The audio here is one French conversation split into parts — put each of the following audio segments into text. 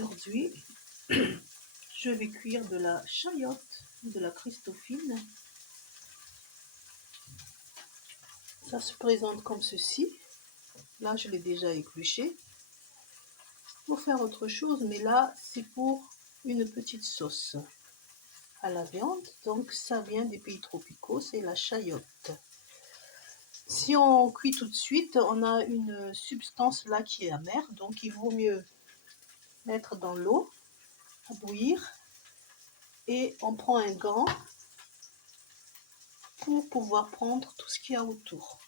Aujourd'hui, je vais cuire de la chayote, de la Christophine. Ça se présente comme ceci. Là, je l'ai déjà épluché. Pour faire autre chose, mais là, c'est pour une petite sauce à la viande. Donc, ça vient des pays tropicaux, c'est la chayote. Si on cuit tout de suite, on a une substance là qui est amère. Donc, il vaut mieux mettre dans l'eau à bouillir. Et on prend un gant pour pouvoir prendre tout ce qu'il y a autour.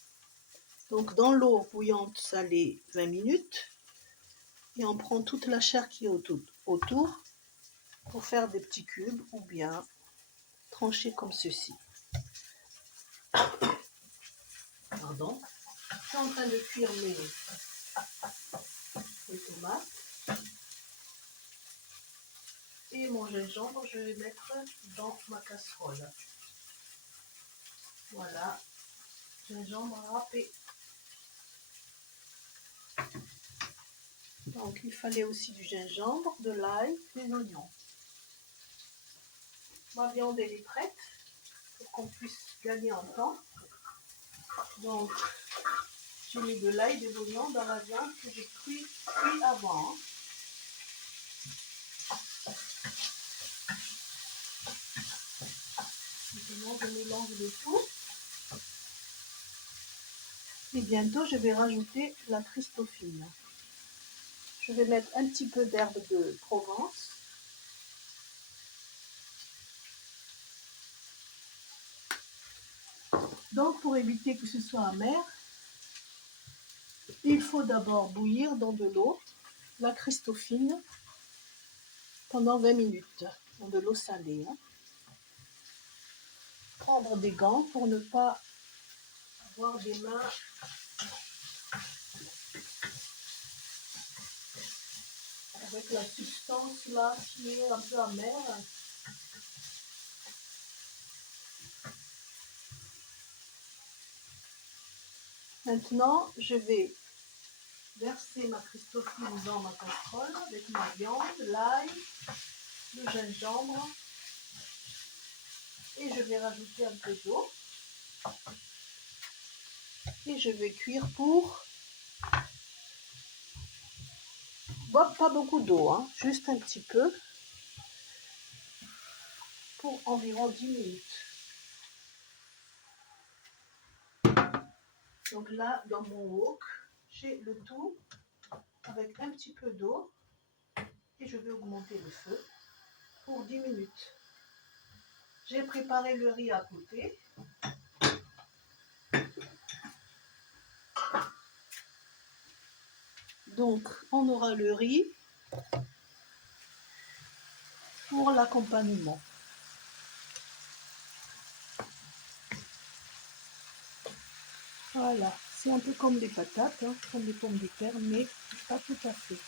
Donc dans l'eau bouillante salée 20 minutes et on prend toute la chair qui est autour pour faire des petits cubes ou bien trancher comme ceci. Pardon. Je suis en train de cuire mes tomates et mon gingembre, je vais mettre dans ma casserole. Voilà, gingembre râpé. Donc il fallait aussi du gingembre, de l'ail, des oignons. Ma viande elle est prête pour qu'on puisse gagner en temps. Donc j'ai mis de l'ail, des oignons dans la viande que j'ai cuit avant. Maintenant je mélange le tout. Et bientôt je vais rajouter la Christophine. Je vais mettre un petit peu d'herbe de Provence. Donc pour éviter que ce soit amer, il faut d'abord bouillir dans de l'eau la Christophine pendant 20 minutes, dans de l'eau salée. Prendre des gants pour ne pas avoir des mains avec la substance là qui est un peu amère. Maintenant, je vais verser ma Christophine dans ma casserole avec ma viande, l'ail, le gingembre et je vais rajouter un peu d'eau et je vais cuire pour pas beaucoup d'eau, hein, juste un petit peu pour environ 10 minutes. Donc là, dans mon wok, j'ai le tout avec un petit peu d'eau et je vais augmenter le feu pour 10 minutes. J'ai préparé le riz à côté. Donc, on aura le riz pour l'accompagnement. Voilà, c'est un peu comme les patates, hein, comme les pommes de terre, mais pas tout à fait.